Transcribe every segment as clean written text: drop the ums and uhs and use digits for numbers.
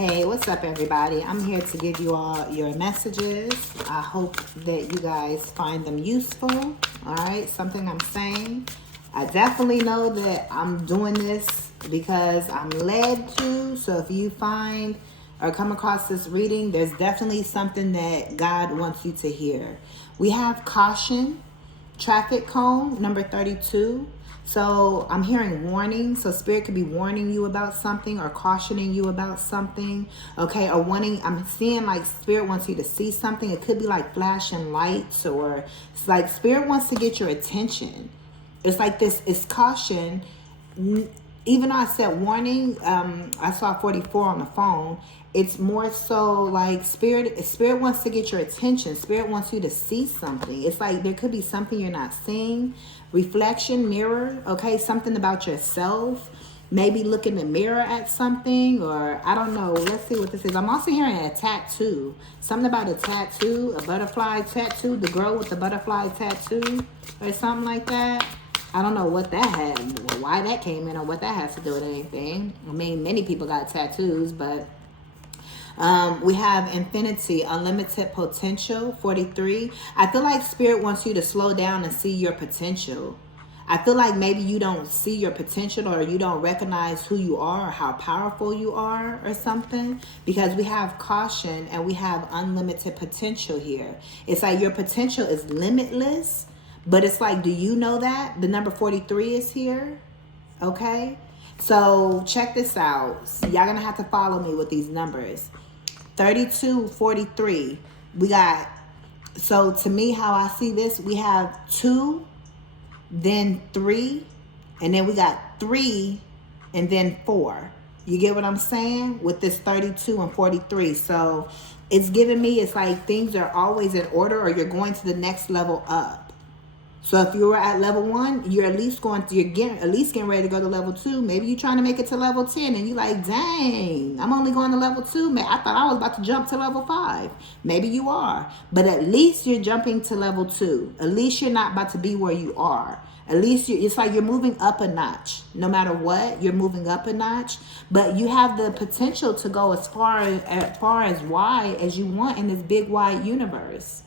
Hey, what's up, everybody? I'm here to give you all your messages. I hope that you guys find them useful. All right, something I'm saying. I definitely know that I'm doing this because I'm led to. So if you find or come across this reading, there's definitely something that God wants you to hear. We have caution, traffic cone number 32. So I'm hearing warning. So Spirit could be warning you about something or cautioning you about something. Okay, or wanting, I'm seeing like Spirit wants you to see something. It could be like flashing lights, or it's like Spirit wants to get your attention. It's like this, it's caution. Even though I said warning, I saw 44 on the phone. It's more so like spirit wants to get your attention. Spirit wants you to see something. It's like there could be something you're not seeing. Reflection, mirror, okay, something about yourself. Maybe look in the mirror at something, or I don't know. Let's see what this is. I'm also hearing a tattoo. Something about a tattoo, a butterfly tattoo, the girl with the butterfly tattoo, or something like that. I don't know what that had, why that came in, or what that has to do with anything. I mean, many people got tattoos, but we have infinity, unlimited potential, 43. I feel like Spirit wants you to slow down and see your potential. I feel like maybe you don't see your potential, or you don't recognize who you are or how powerful you are or something, because we have caution and we have unlimited potential here. It's like your potential is limitless, but it's like, do you know that? The number 43 is here, okay? So check this out. Y'all gonna have to follow me with these numbers. 32, 43. We got, so to me, how I see this, we have 2, then 3, and then we got 3, and then 4. You get what I'm saying? With this 32 and 43. So it's giving me, it's like things are always in order, or you're going to the next level up. So if you were at level 1, you're at least getting ready to go to level 2. Maybe you're trying to make it to level 10 and you're like, dang, I'm only going to level 2. Man, I thought I was about to jump to level 5. Maybe you are. But at least you're jumping to level 2. At least you're not about to be where you are. At least it's like you're moving up a notch. No matter what, you're moving up a notch. But you have the potential to go as far as wide as you want in this big wide universe.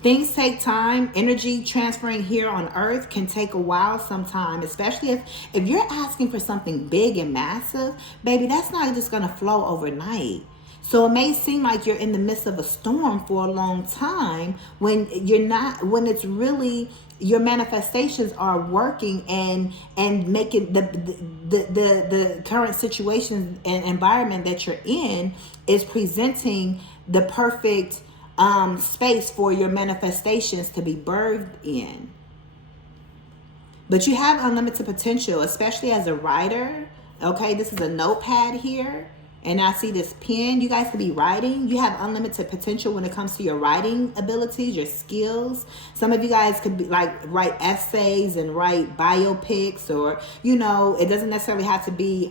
Things take time. Energy transferring here on earth can take a while sometimes, especially if you're asking for something big and massive, baby, that's not just going to flow overnight. So it may seem like you're in the midst of a storm for a long time when you're not, when it's really your manifestations are working and making the current situation and environment that you're in is presenting the perfect space for your manifestations to be birthed in. But you have unlimited potential, especially as a writer. Okay, this is a notepad here, and I see this pen. You guys could be writing. You have unlimited potential when it comes to your writing abilities, your skills. Some of you guys could be like write essays and write biopics, or it doesn't necessarily have to be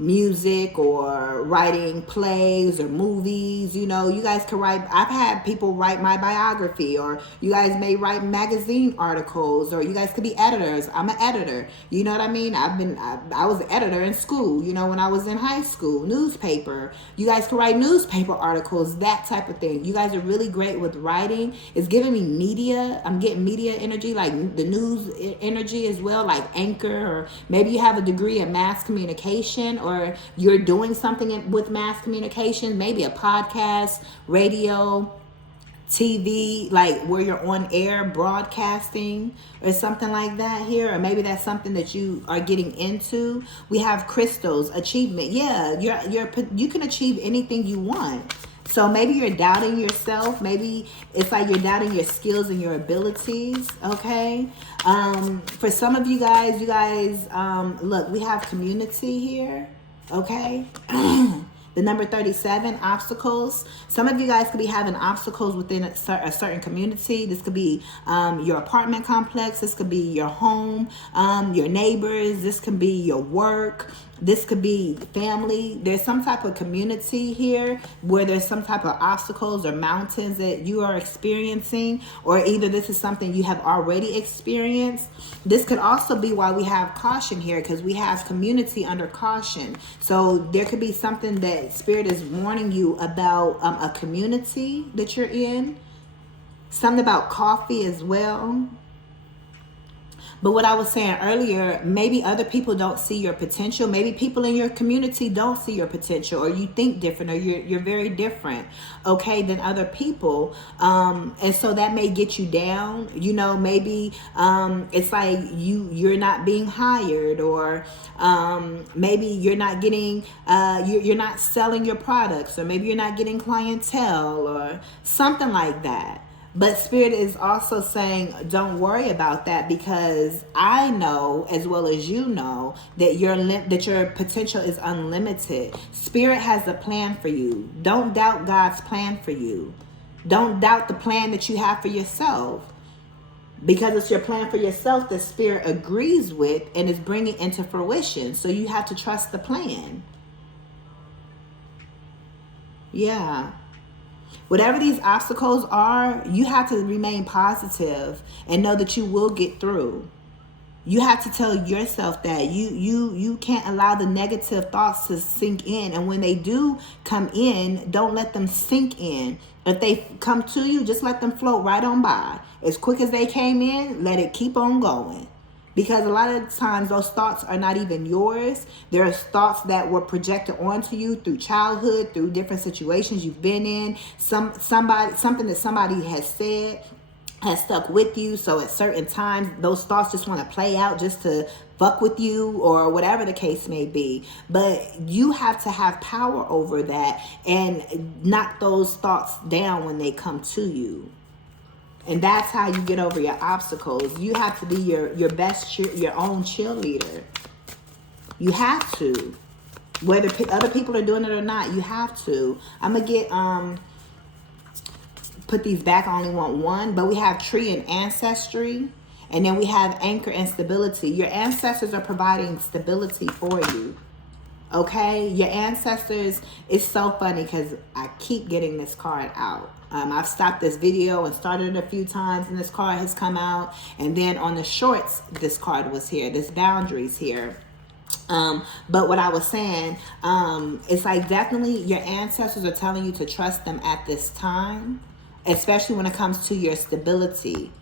music or writing plays or movies. You guys can write. I've had people write my biography, or you guys may write magazine articles, or you guys could be editors. I'm an editor. You know what I mean? I was an editor in school, when I was in high school. Newspaper. You guys can write newspaper articles, that type of thing. You guys are really great with writing. It's giving me media. I'm getting media energy, like the news energy as well, like Anchor, or maybe you have a degree in mass communication, or you're doing something with mass communication, maybe a podcast, radio, TV, like where you're on air broadcasting or something like that here, or maybe that's something that you are getting into. We have crystals, achievement. Yeah, you can achieve anything you want. So maybe you're doubting yourself. Maybe it's like you're doubting your skills and your abilities. Okay. For some of you guys, look, we have community here. Okay. The number 37, obstacles. Some of you guys could be having obstacles within a certain community. This could be your apartment complex. This could be your home, your neighbors. This could be your work. This could be family. There's some type of community here where there's some type of obstacles or mountains that you are experiencing, or either this is something you have already experienced. This could also be why we have caution here, because we have community under caution. So there could be something that Spirit is warning you about, a community that you're in. Something about coffee as well. But what I was saying earlier, maybe other people don't see your potential. Maybe people in your community don't see your potential, or you think different, or you're very different, okay, than other people. And so that may get you down. You know, maybe it's like you're not being hired, or maybe you're not getting, you're not selling your products, or maybe you're not getting clientele, or something like that. But Spirit is also saying, don't worry about that, because I know, as well as you know, that your potential is unlimited. Spirit has a plan for you. Don't doubt God's plan for you. Don't doubt the plan that you have for yourself, because it's your plan for yourself that Spirit agrees with and is bringing into fruition. So you have to trust the plan. Yeah. Whatever these obstacles are, you have to remain positive and know that you will get through. You have to tell yourself that you can't allow the negative thoughts to sink in. And when they do come in, don't let them sink in. If they come to you, just let them float right on by. As quick as they came in, let it keep on going. Because a lot of times those thoughts are not even yours. There's thoughts that were projected onto you through childhood, through different situations you've been in. Something that somebody has said has stuck with you. So at certain times, those thoughts just want to play out just to fuck with you, or whatever the case may be. But you have to have power over that and knock those thoughts down when they come to you. And that's how you get over your obstacles. You have to be your best, your own cheerleader. You have to. Whether other people are doing it or not, you have to. I'm going to get, put these back. I only want one. But we have tree and ancestry. And then we have anchor and stability. Your ancestors are providing stability for you. Okay? Your ancestors, it's so funny because I keep getting this card out. I've stopped this video and started it a few times, and this card has come out. And then on the shorts, this card was here. This boundaries here. But what I was saying, it's like definitely your ancestors are telling you to trust them at this time, especially when it comes to your stability.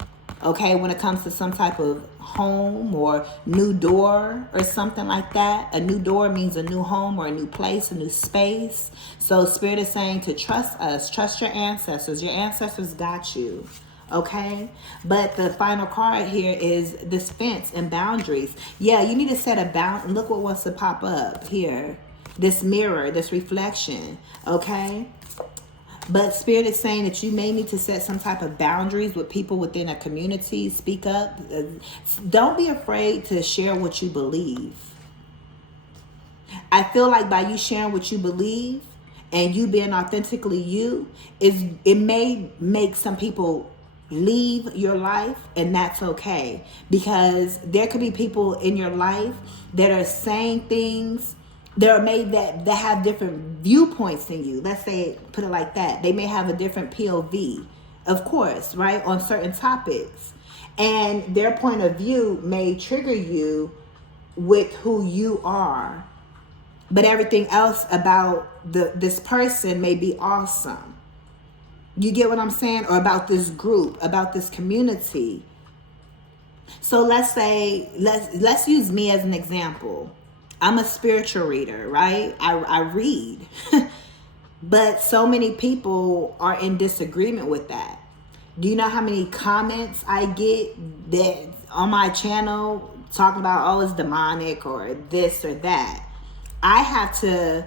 Okay, when it comes to some type of home or new door or something like that. A new door means a new home or a new place, a new space. So Spirit is saying to trust us, trust your ancestors. Your ancestors got you. Okay, but the final card here is this fence and boundaries. Yeah, you need to set a bound. Look what wants to pop up here. This mirror, this reflection. Okay. But Spirit is saying that you may need to set some type of boundaries with people within a community. Speak up. Don't be afraid to share what you believe. I feel like by you sharing what you believe and you being authentically you, it may make some people leave your life, and that's okay. Because there could be people in your life that are saying things that have different viewpoints than you. Let's say, put it like that. They may have a different POV, of course, right, on certain topics. And their point of view may trigger you with who you are. But everything else about this person may be awesome. You get what I'm saying? Or about this group, about this community. So let's say, let's use me as an example. I'm a spiritual reader, right? I read. But so many people are in disagreement with that. Do you know how many comments I get that on my channel talking about, oh, it's demonic or this or that? I have to,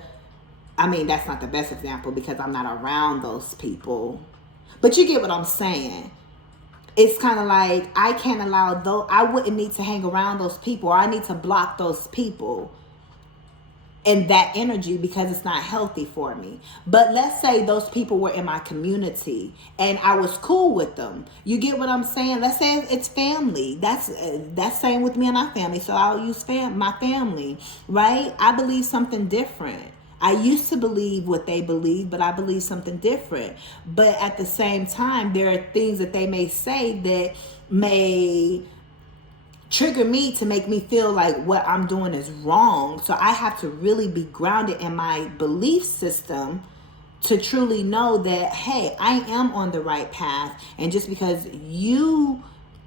I mean, that's not the best example because I'm not around those people. But you get what I'm saying. It's kind of like I can't allow those, I wouldn't need to hang around those people, or I need to block those people. in that energy because it's not healthy for me. But let's say those people were in my community and I was cool with them. You get what I'm saying? Let's say it's family. That's same with me and my family. So I'll use my family, right? I believe something different. I used to believe what they believe, but I believe something different. But at the same time, there are things that they may say that may trigger me to make me feel like what I'm doing is wrong. So I have to really be grounded in my belief system to truly know that, hey, I am on the right path. And just because you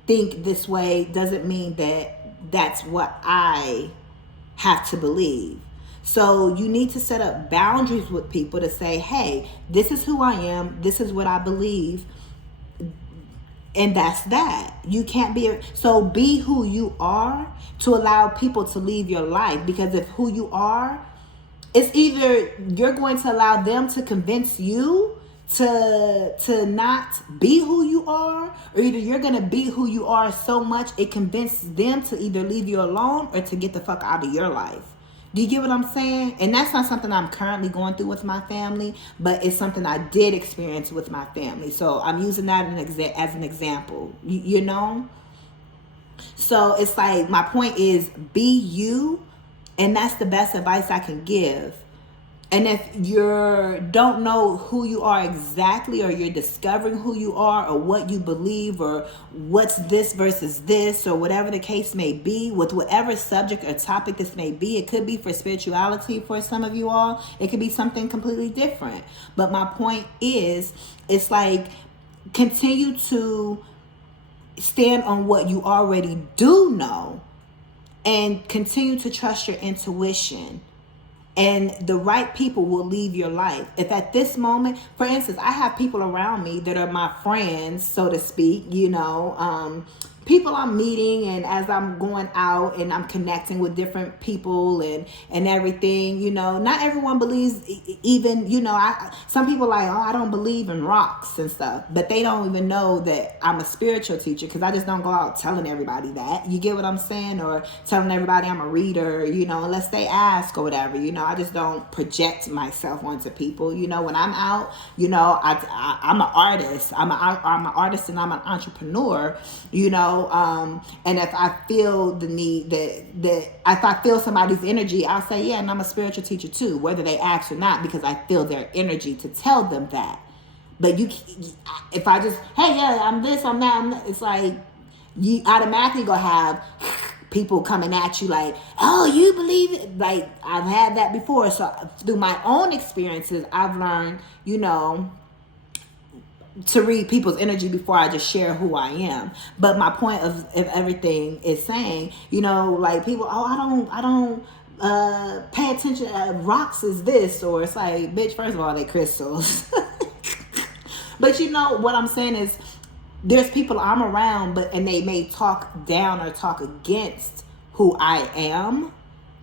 think this way doesn't mean that that's what I have to believe. So you need to set up boundaries with people to say, hey, this is who I am. This is what I believe. And that's that. You can't so be who you are to allow people to leave your life. Because if who you are, it's either you're going to allow them to convince you to not be who you are, or either you're going to be who you are so much it convinces them to either leave you alone or to get the fuck out of your life. Do you get what I'm saying? And that's not something I'm currently going through with my family, but it's something I did experience with my family. So I'm using that as an example, you know? So it's like, my point is, be you, and that's the best advice I can give. And if you don't know who you are exactly, or you're discovering who you are, or what you believe, or what's this versus this, or whatever the case may be, with whatever subject or topic this may be, it could be for spirituality for some of you all. It could be something completely different. But my point is, it's like, continue to stand on what you already do know, and continue to trust your intuition. And the right people will leave your life. If at this moment, for instance, I have people around me that are my friends, so to speak, you know, people I'm meeting, and as I'm going out and I'm connecting with different people and everything, you know, not everyone believes even, you know, some people like, oh, I don't believe in rocks and stuff, but they don't even know that I'm a spiritual teacher, because I just don't go out telling everybody that. You get what I'm saying? Or telling everybody I'm a reader, you know, unless they ask or whatever, you know. I just don't project myself onto people. You know, when I'm out, you know, I'm an artist. I'm an artist, and I'm an entrepreneur, you know. And if I feel the need that if I feel somebody's energy, I'll say, yeah, and I'm a spiritual teacher too, whether they ask or not, because I feel their energy to tell them that. But if I just, hey, yeah, I'm this, I'm that, it's like, you automatically gonna have people coming at you like, oh, you believe it? Like, I've had that before. So through my own experiences, I've learned, you know, to read people's energy before I just share who I am. But my point of everything is saying, you know, like, people, oh, I don't pay attention, rocks is this, or it's like, bitch, first of all, they crystals. But you know what I'm saying is, there's people I'm around, and they may talk down or talk against who I am.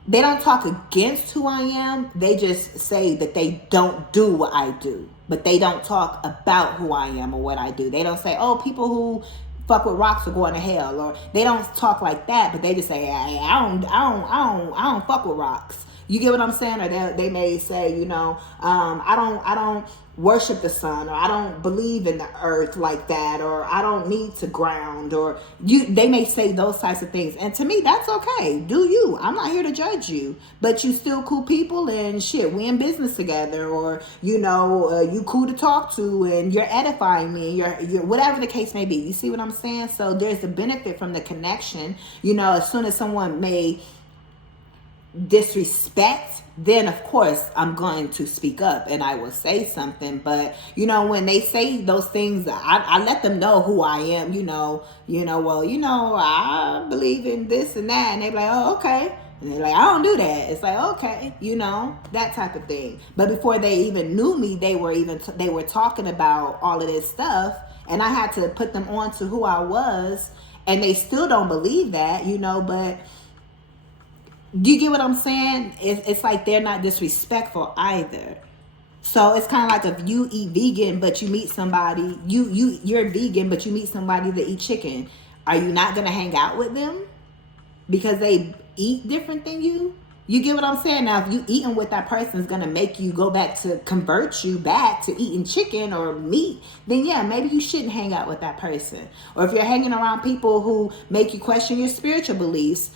They don't talk against who I am. They just say that they don't do what I do. But they don't talk about who I am or what I do. They don't say, oh, people who fuck with rocks are going to hell. Or they don't talk like that, but they just say, I don't fuck with rocks. You get what I'm saying? Or they may say, you know, I don't worship the sun, or I don't believe in the earth like that, or I don't need to ground, or they may say those types of things. And to me, that's okay. Do you. I'm not here to judge you, but you still cool people, and shit, we in business together, or, you know, you cool to talk to, and you're edifying me, you're whatever the case may be. You see what I'm saying? So there's a benefit from the connection. You know, as soon as someone may disrespect, then of course I'm going to speak up and I will say something. But you know, when they say those things, I let them know who I am. You know, well, you know, I believe in this and that, and they be like, oh, okay. And they're like, I don't do that. It's like, okay, you know, that type of thing. But before they even knew me, they were talking about all of this stuff, and I had to put them on to who I was, and they still don't believe that, you know. But do you get what I'm saying? It's like they're not disrespectful either. So it's kind of like if you eat vegan, but you meet somebody, you're vegan, but you meet somebody that eat chicken. Are you not going to hang out with them because they eat different than you? You get what I'm saying? Now, if you eating with that person is going to make you go back to convert you back to eating chicken or meat, then yeah, maybe you shouldn't hang out with that person. Or if you're hanging around people who make you question your spiritual beliefs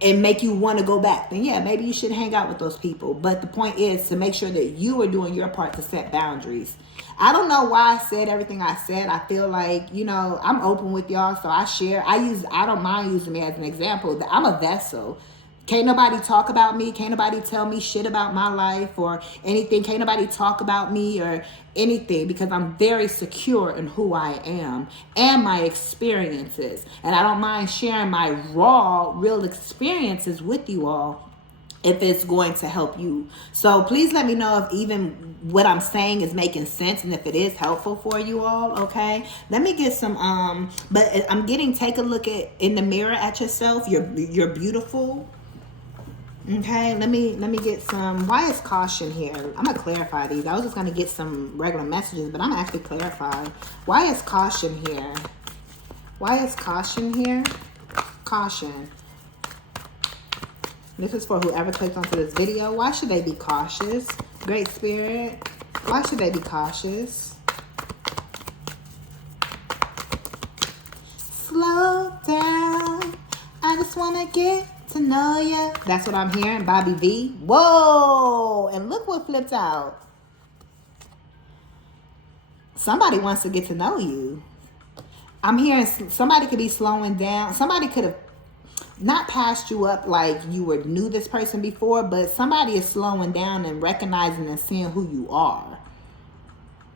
and make you want to go back, then yeah, maybe you should hang out with those people. But the point is to make sure that you are doing your part to set boundaries. I don't know why I said everything I said. I feel like, you know, I'm open with y'all, so I share. I don't mind using me as an example. I'm a vessel. Can't nobody talk about me. Can't nobody tell me shit about my life or anything. Can't nobody talk about me or anything, because I'm very secure in who I am and my experiences. And I don't mind sharing my raw, real experiences with you all if it's going to help you. So please let me know if even what I'm saying is making sense and if it is helpful for you all, okay? Let me get some, but I'm getting, take a look in the mirror at yourself. You're beautiful. Okay, let me get some. Why is caution here? I'm gonna clarify these. I was just gonna get some regular messages, but I'm gonna actually clarify. Why is caution here? Why is caution here? Caution. This is for whoever clicked onto this video. Why should they be cautious? Great Spirit. Why should they be cautious? Slow down. I just wanna get to know ya. That's what I'm hearing. Bobby V. Whoa! And look what flipped out. Somebody wants to get to know you. I'm hearing somebody could be slowing down. Somebody could have not passed you up like you were knew this person before, but somebody is slowing down and recognizing and seeing who you are.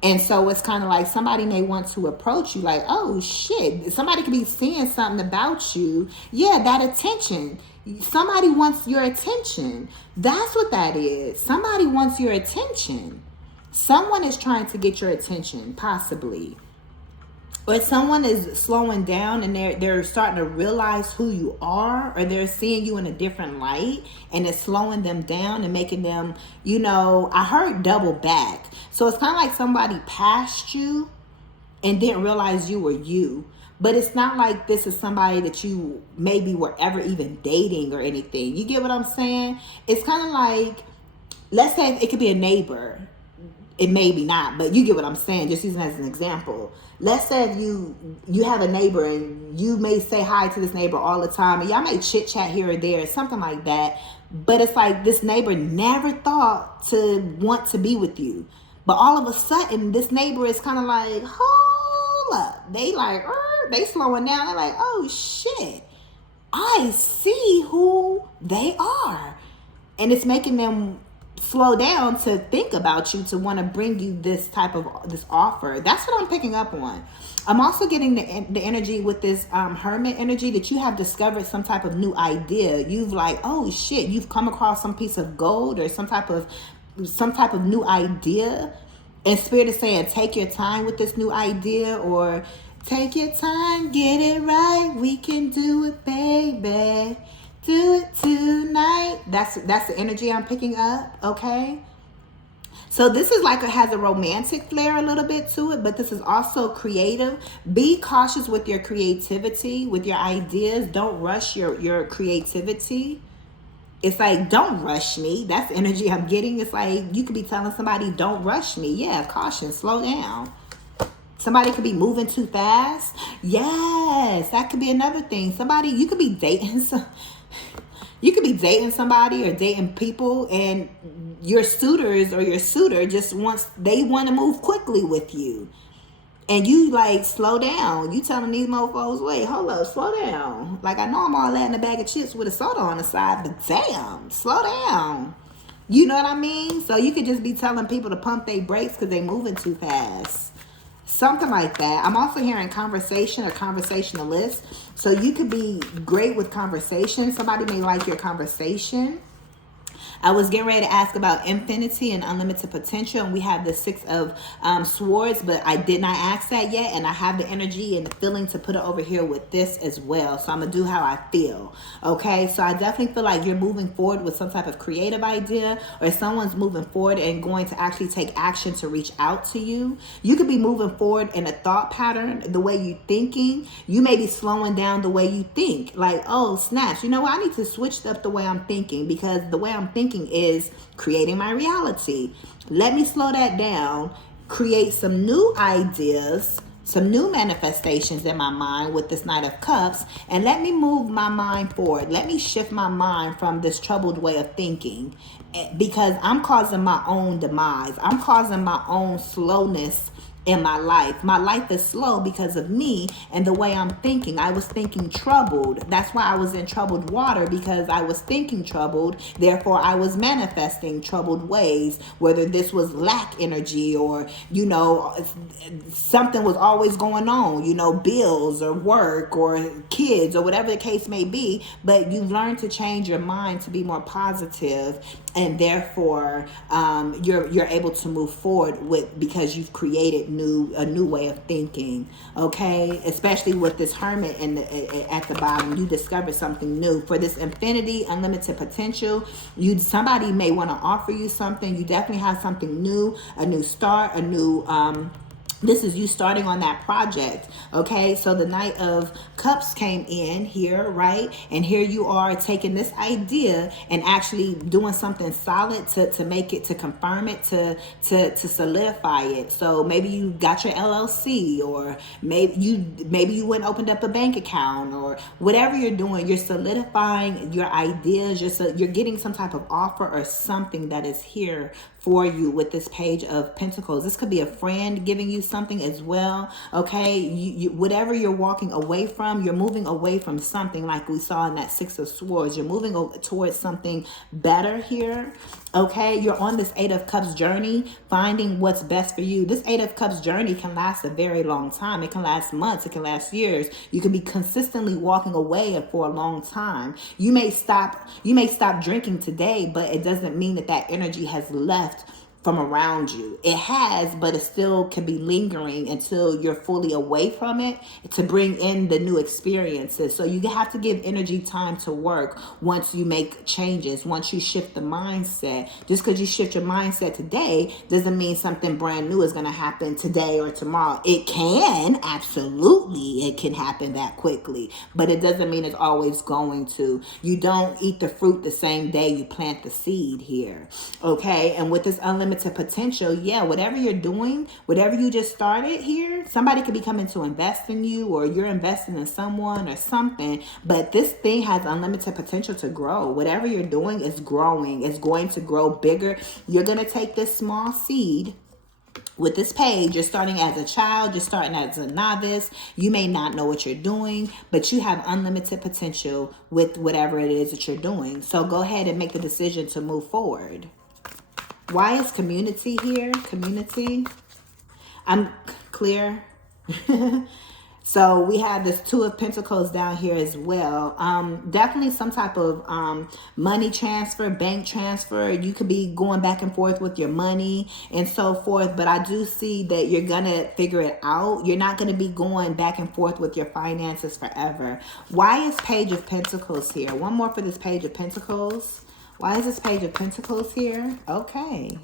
And so it's kind of like somebody may want to approach you like, oh shit. Somebody could be seeing something about you. Yeah, that attention. Somebody wants your attention. That's what that is. Somebody wants your attention. Someone is trying to get your attention, possibly. Or someone is slowing down and they're starting to realize who you are, or they're seeing you in a different light, and it's slowing them down and making them, you know, I heard double back. So it's kind of like somebody passed you and didn't realize you were you. But it's not like this is somebody that you maybe were ever even dating or anything. You get what I'm saying? It's kind of like, let's say it could be a neighbor. It may be not, but you get what I'm saying, just using it as an example. Let's say if you have a neighbor and you may say hi to this neighbor all the time, and y'all may chit chat here or there, something like that. But it's like this neighbor never thought to want to be with you. But all of a sudden, this neighbor is kind of like, hold up. They like, they slowing down. They're like, oh shit, I see who they are. And it's making them slow down to think about you, to want to bring you this offer. That's what I'm picking up on. I'm also getting the energy with this hermit energy that you have discovered some type of new idea. You've like, oh shit, you've come across some piece of gold or some type of new idea, and Spirit is saying take your time with this new idea, or take your time, get it right, we can do it, baby. Do it tonight. That's the energy I'm picking up, okay? So this is like has a romantic flair a little bit to it, but this is also creative. Be cautious with your creativity, with your ideas. Don't rush your creativity. It's like, don't rush me. That's the energy I'm getting. It's like you could be telling somebody, don't rush me. Yeah, caution, slow down. Somebody could be moving too fast. Yes, that could be another thing. You could be dating somebody or dating people, and your suitors or your suitor just want to move quickly with you. And you like, slow down. You telling these mofos, wait, hold up, slow down. Like, I know I'm all that in a bag of chips with a soda on the side, but damn, slow down. You know what I mean? So you could just be telling people to pump their brakes because they moving too fast. Something like that. I'm also hearing conversation or conversationalist. So you could be great with conversation. Somebody may like your conversation. I was getting ready to ask about infinity and unlimited potential, and we have the Six of Swords, but I did not ask that yet, and I have the energy and the feeling to put it over here with this as well. So I'm gonna do how I feel. Okay, so I definitely feel like you're moving forward with some type of creative idea, or someone's moving forward and going to actually take action to reach out to you. You could be moving forward in a thought pattern, the way you're thinking. You may be slowing down the way you think. Like, oh, snaps, you know what? I need to switch up the way I'm thinking, because the way I'm thinking is creating my reality. Let me slow that down, create some new ideas, some new manifestations in my mind with this Knight of Cups, and let me move my mind forward. Let me shift my mind from this troubled way of thinking, because I'm causing my own demise. I'm causing my own slowness in my life. My life is slow because of me and the way I'm thinking. I was thinking troubled. That's why I was in troubled water, because I was thinking troubled. Therefore, I was manifesting troubled ways, whether this was lack energy or, you know, something was always going on, you know, bills or work or kids or whatever the case may be. But you learn to change your mind to be more positive, and therefore you're able to move forward with, because you've created a new way of thinking. Okay, especially with this Hermit at the bottom, you discover something new. For this infinity, unlimited potential, somebody may want to offer you something. You definitely have something new, a new start, a new this is you starting on that project. Okay, so the Knight of Cups came in here, right? And here you are taking this idea and actually doing something solid to make it, to confirm it, to solidify it. So maybe you got your LLC, or maybe you went and opened up a bank account, or whatever you're doing, you're solidifying your ideas. You're getting some type of offer or something that is here for you with this Page of Pentacles. This could be a friend giving you something as well. Okay, you whatever you're walking away from, you're moving away from something, like we saw in that Six of Swords. You're moving towards something better here. Okay, you're on this Eight of Cups journey, finding what's best for you. This Eight of Cups journey can last a very long time. It can last months. It can last years. You can be consistently walking away for a long time. You may stop drinking today, but it doesn't mean that energy has left from around you. It has, but it still can be lingering until you're fully away from it, to bring in the new experiences. So you have to give energy time to work once you make changes, once you shift the mindset. Just because you shift your mindset today doesn't mean something brand new is going to happen today or tomorrow. It can, absolutely, it can happen that quickly, but it doesn't mean it's always going to. You don't eat the fruit the same day you plant the seed here. Okay, and with this unlimited potential, yeah, whatever you're doing, whatever you just started here, somebody could be coming to invest in you, or you're investing in someone or something, but this thing has unlimited potential to grow. Whatever you're doing is growing. It's going to grow bigger. You're going to take this small seed. With this page, you're starting as a child, you're starting as a novice. You may not know what you're doing, but you have unlimited potential with whatever it is that you're doing. So go ahead and make the decision to move forward. Why is community here? Community. I'm clear. So we have this Two of Pentacles down here as well. Definitely some type of money transfer, bank transfer. You could be going back and forth with your money and so forth. But I do see that you're going to figure it out. You're not going to be going back and forth with your finances forever. Why is Page of Pentacles here? One more for this Page of Pentacles. Why is this Page of Pentacles here? Okay.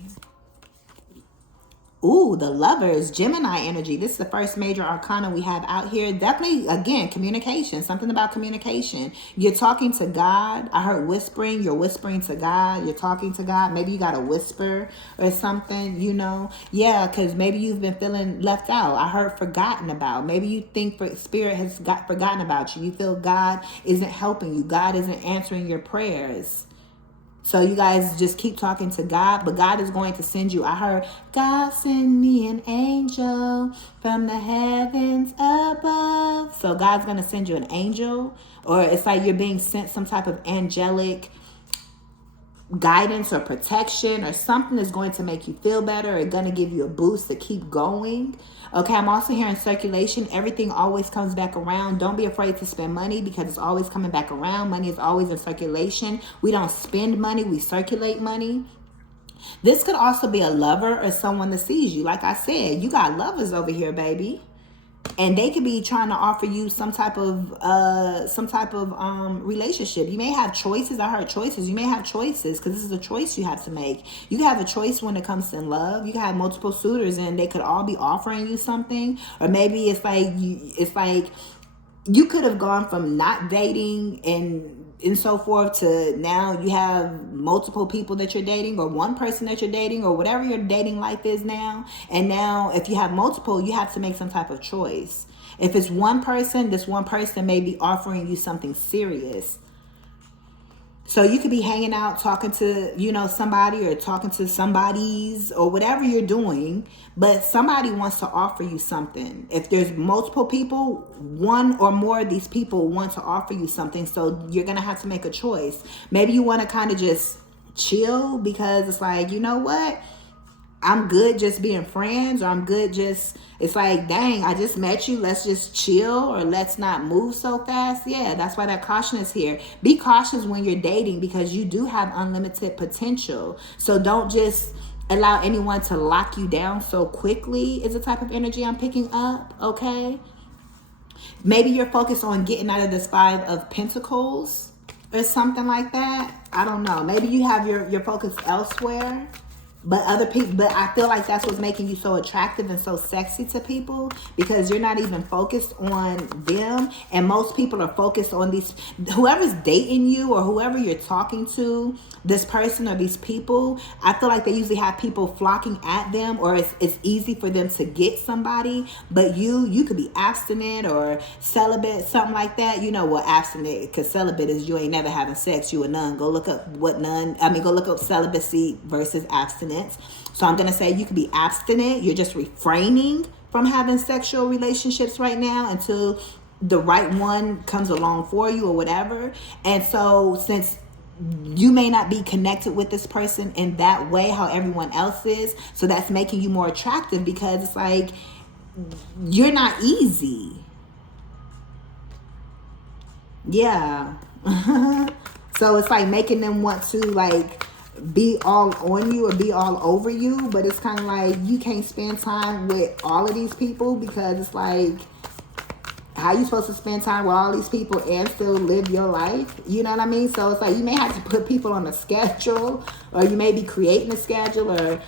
Ooh, the Lovers, Gemini energy. This is the first major arcana we have out here. Definitely, again, communication. Something about communication. You're talking to God. I heard whispering. You're whispering to God. You're talking to God. Maybe you got a whisper or something, you know. Yeah, because maybe you've been feeling left out. I heard forgotten about. Maybe you think Spirit has forgotten about you. You feel God isn't helping you. God isn't answering your prayers. So you guys just keep talking to God, but God is going to send you. I heard, God send me an angel from the heavens above. So God's going to send you an angel, or it's like you're being sent some type of angelic guidance or protection or something that's going to make you feel better or going to give you a boost to keep going. Okay, I'm also hearing circulation. Everything always comes back around. Don't be afraid to spend money because it's always coming back around. Money is always in circulation. We don't spend money, we circulate money. This could also be a lover or someone that sees you. Like I said, you got lovers over here, baby. And they could be trying to offer you some type of relationship. You may have choices. I heard choices. You may have choices because this is a choice you have to make. You have a choice when it comes to love. You can have multiple suitors and they could all be offering you something. Or maybe it's like you could have gone from not dating and so forth to now you have multiple people that you're dating or one person that you're dating or whatever your dating life is now. And now if you have multiple, you have to make some type of choice. If it's one person, this one person may be offering you something serious. So you could be hanging out, talking to, somebody or talking to somebodies or whatever you're doing, but somebody wants to offer you something. If there's multiple people, one or more of these people want to offer you something. So you're going to have to make a choice. Maybe you want to kind of just chill because it's like, you know what? I'm good just being friends, or I'm good just, it's like, dang, I just met you. Let's just chill, or let's not move so fast. Yeah, that's why that caution is here. Be cautious when you're dating because you do have unlimited potential. So don't just allow anyone to lock you down so quickly is the type of energy I'm picking up, okay? Maybe you're focused on getting out of this 5 of Pentacles or something like that. I don't know. Maybe you have your focus elsewhere. But other people, but I feel like that's what's making you so attractive and so sexy to people because you're not even focused on them. And most people are focused on whoever's dating you or whoever you're talking to, this person or these people. I feel like they usually have people flocking at them, or it's easy for them to get somebody. But you could be abstinent or celibate, something like that. You know what abstinent, because celibate is you ain't never having sex, you a nun. Go look up go look up celibacy versus abstinence. So I'm going to say you could be abstinent. You're just refraining from having sexual relationships right now until the right one comes along for you or whatever. And so since you may not be connected with this person in that way, how everyone else is, so that's making you more attractive because it's like you're not easy. Yeah. So it's like making them want to like be all on you or be all over you, but it's kind of like you can't spend time with all of these people because it's like, how you supposed to spend time with all these people and still live your life? You know what I mean? So it's like you may have to put people on a schedule, or you may be creating a schedule, or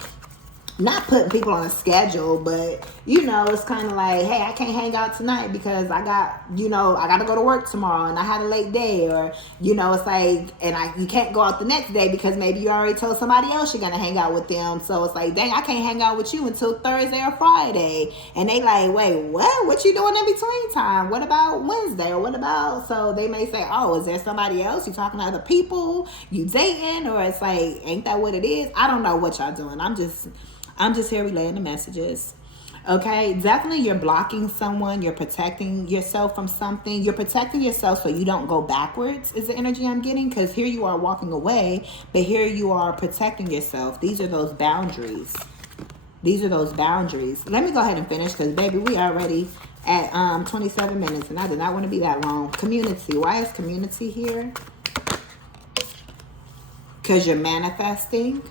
not putting people on a schedule, but it's kind of like, hey, I can't hang out tonight because I got to go to work tomorrow and I had a late day, or it's like, and you can't go out the next day because maybe you already told somebody else you're gonna hang out with them. So it's like, dang, I can't hang out with you until Thursday or Friday, and they like, wait, what you doing in between time? What about Wednesday, or what about? So they may say, oh, is there somebody else? You talking to other people? You dating? Or it's like, ain't that what it is? I don't know what y'all doing. I'm just here relaying the messages. Okay, definitely you're blocking someone. You're protecting yourself from something. You're protecting yourself so you don't go backwards is the energy I'm getting, because here you are walking away, but here you are protecting yourself. These are those boundaries. These are those boundaries. Let me go ahead and finish because, baby, we are already at 27 minutes, and I did not want to be that long. Community. Why is community here? Because you're manifesting.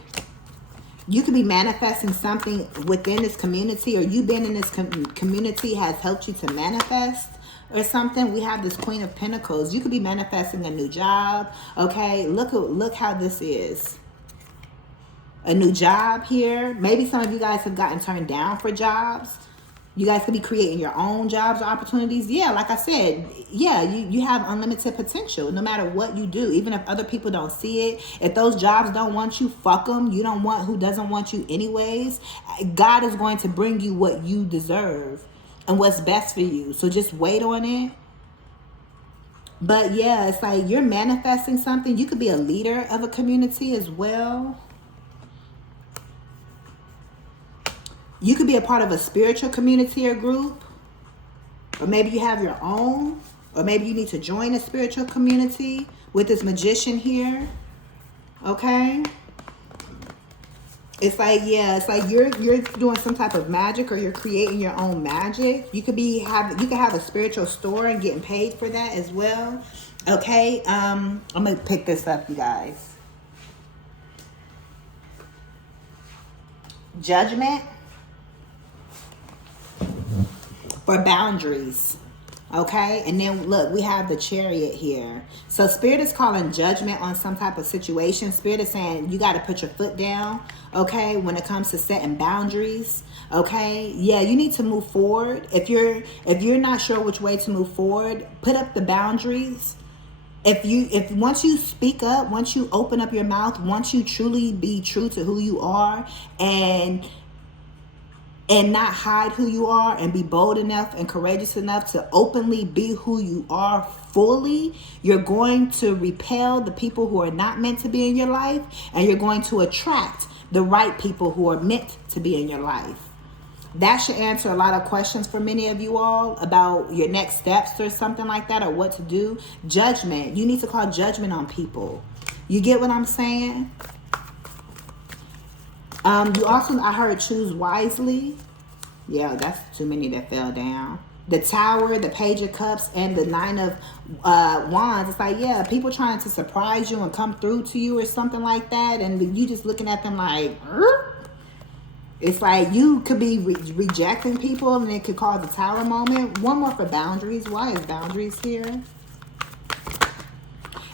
You could be manifesting something within this community, or you being in this community has helped you to manifest or something. We have this Queen of Pentacles. You could be manifesting a new job. Okay, look how this is. A new job here. Maybe some of you guys have gotten turned down for jobs. You guys could be creating your own jobs or opportunities. Yeah, like I said, yeah, you have unlimited potential no matter what you do. Even if other people don't see it, if those jobs don't want you, fuck them. You don't want who doesn't want you anyways. God is going to bring you what you deserve and what's best for you. So just wait on it. But yeah, it's like you're manifesting something. You could be a leader of a community as well. You could be a part of a spiritual community or group, or maybe you have your own, or maybe you need to join a spiritual community with this Magician here. Okay? It's like, yeah, it's like you're doing some type of magic, or you're creating your own magic. You could have a spiritual store and getting paid for that as well. Okay, I'm gonna pick this up, you guys. Judgment for boundaries. Okay, and then look, we have the Chariot here. So Spirit is calling judgment on some type of situation. Spirit is saying you got to put your foot down, okay, when it comes to setting boundaries. Okay, yeah, you need to move forward. If you're not sure which way to move forward, put up the boundaries. If once you speak up, once you open up your mouth, once you truly be true to who you are, and not hide who you are, and be bold enough and courageous enough to openly be who you are fully, you're going to repel the people who are not meant to be in your life, and you're going to attract the right people who are meant to be in your life. That should answer a lot of questions for many of you all about your next steps or something like that, or what to do. Judgment. You need to call judgment on people. You get what I'm saying? You also, I heard choose wisely. Yeah, that's too many that fell down. The Tower, the Page of Cups, and the Nine of Wands. It's like, yeah, people trying to surprise you and come through to you or something like that. And you just looking at them like, it's like you could be rejecting people, and it could cause a Tower moment. One more for boundaries. Why is boundaries here?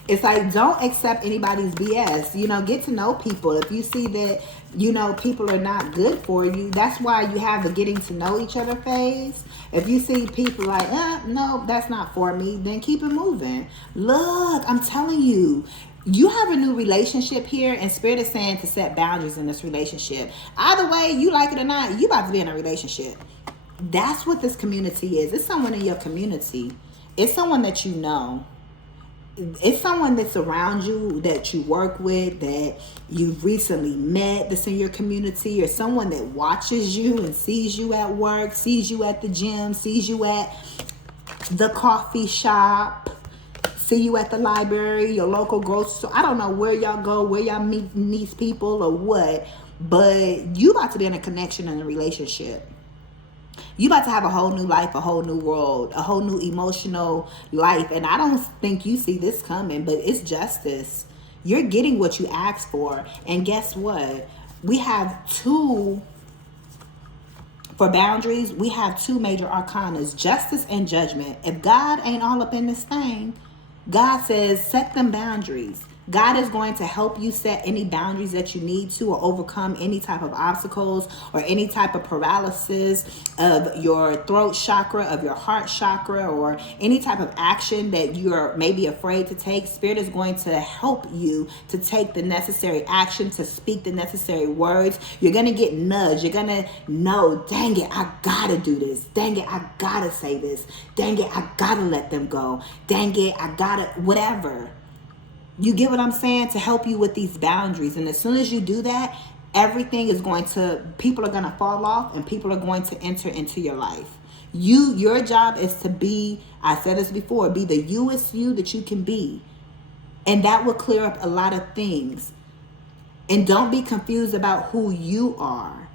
It's like, don't accept anybody's BS. You know, get to know people. If you see that, you know, people are not good for you, that's why you have the getting to know each other phase. If you see people like, no, that's not for me, then keep it moving. Look, I'm telling you, you have a new relationship here, and Spirit is saying to set boundaries in this relationship. Either way, you like it or not, you about to be in a relationship. That's what this community is. It's someone in your community. It's someone that you know. It's someone that's around you, that you work with, that you've recently met, that's in your community, or someone that watches you and sees you at work, sees you at the gym, sees you at the coffee shop, see you at the library, your local grocery store. I don't know where y'all go, where y'all meet these people or what, but you about to be in a connection and a relationship. You about to have a whole new life, a whole new world, a whole new emotional life. And I don't think you see this coming, but it's justice. You're getting what you asked for. And guess what? We have for boundaries, we have two major arcanas, justice and judgment. If God ain't all up in this thing, God says set them boundaries. God is going to help you set any boundaries that you need to, or overcome any type of obstacles or any type of paralysis of your throat chakra, of your heart chakra, or any type of action that you're maybe afraid to take. Spirit is going to help you to take the necessary action, to speak the necessary words. You're going to get nudged. You're going to know, dang it, I got to do this. Dang it, I got to say this. Dang it, I got to let them go. Dang it, I got to, whatever. You get what I'm saying? To help you with these boundaries. And as soon as you do that, everything is going to, people are going to fall off, and people are going to enter into your life. Your job is to be, I said this before, be the youest you that you can be. And that will clear up a lot of things. And don't be confused about who you are.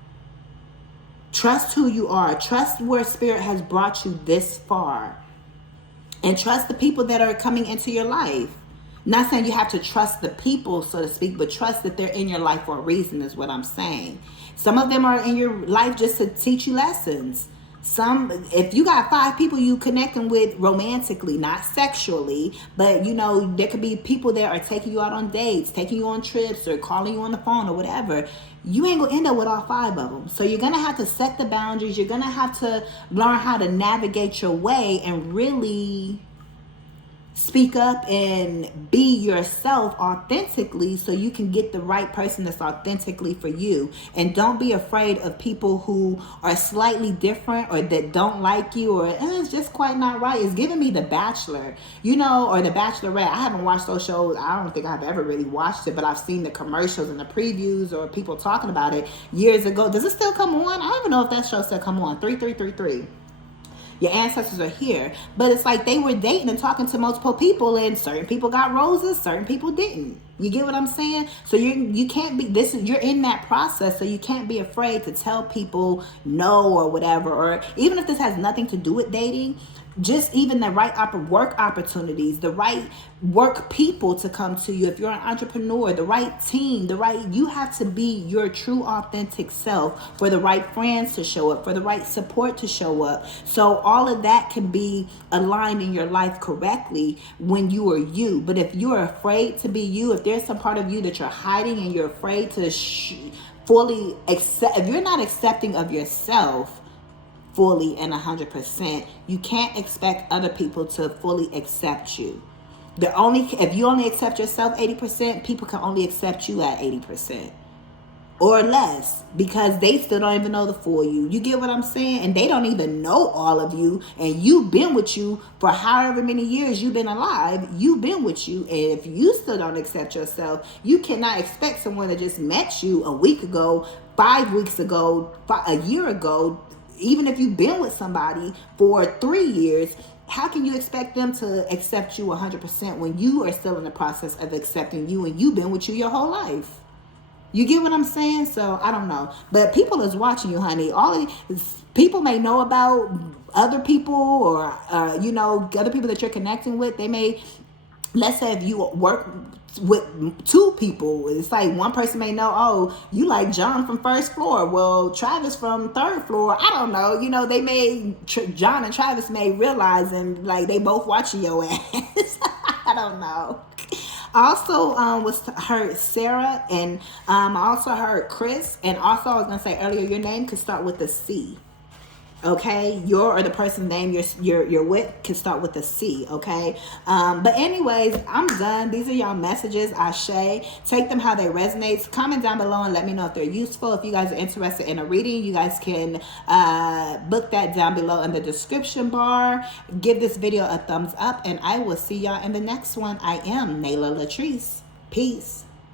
Trust who you are. Trust where Spirit has brought you this far. And trust the people that are coming into your life. Not saying you have to trust the people, so to speak, but trust that they're in your life for a reason is what I'm saying. Some of them are in your life just to teach you lessons. If you got 5 people you connecting with romantically, not sexually, but you know, there could be people that are taking you out on dates, taking you on trips, or calling you on the phone or whatever. You ain't gonna end up with all 5 of them. So you're gonna have to set the boundaries. You're gonna have to learn how to navigate your way and really speak up and be yourself authentically, so you can get the right person that's authentically for you. And don't be afraid of people who are slightly different, or that don't like you, or it's just quite not right. It's giving me The Bachelor, you know, or The Bachelorette. I haven't watched those shows. I don't think I've ever really watched it, but I've seen the commercials and the previews, or people talking about it years ago. Does it still come on? I don't even know if that show still come on. 3333. Your ancestors are here. But it's like they were dating and talking to multiple people, and certain people got roses, certain people didn't. You get what I'm saying? So you can't be you're in that process, so you can't be afraid to tell people no or whatever. Or even if this has nothing to do with dating, just even the right work opportunities, the right work people to come to you. If you're an entrepreneur, the right team, you have to be your true authentic self for the right friends to show up, for the right support to show up. So all of that can be aligned in your life correctly when you are you. But if you're afraid to be you, if there's some part of you that you're hiding and you're afraid to fully accept, if you're not accepting of yourself fully and 100%, you can't expect other people to fully accept you. If you only accept yourself 80%, people can only accept you at 80% or less, because they still don't even know the full you. You get what I'm saying? And they don't even know all of you, and you've been with you for however many years you've been alive. You've been with you, and if you still don't accept yourself, you cannot expect someone that just met you a week ago, 5 weeks ago, a year ago, even if you've been with somebody for 3 years, how can you expect them to accept you 100% when you are still in the process of accepting you and you've been with you your whole life? You get what I'm saying? So I don't know, but people is watching you, honey. People may know about other people, or other people that you're connecting with. They may, let's say if you work with 2 people, it's like one person may know, oh, you like John from first floor, well, Travis from third floor. I don't know. They may, John and Travis may realize, and like they both watching your ass. I don't know. Also, heard Sarah, and I also heard Chris, and also I was gonna say earlier, your name could start with a C. Okay, the person's name you're with can start with a C. Okay, but anyways, I'm done. These are y'all messages. Ashe, take them how they resonate. Comment down below and let me know if they're useful. If you guys are interested in a reading, you guys can book that down below in the description bar. Give this video a thumbs up, and I will see y'all in the next one. I am Nayla Latrice. Peace.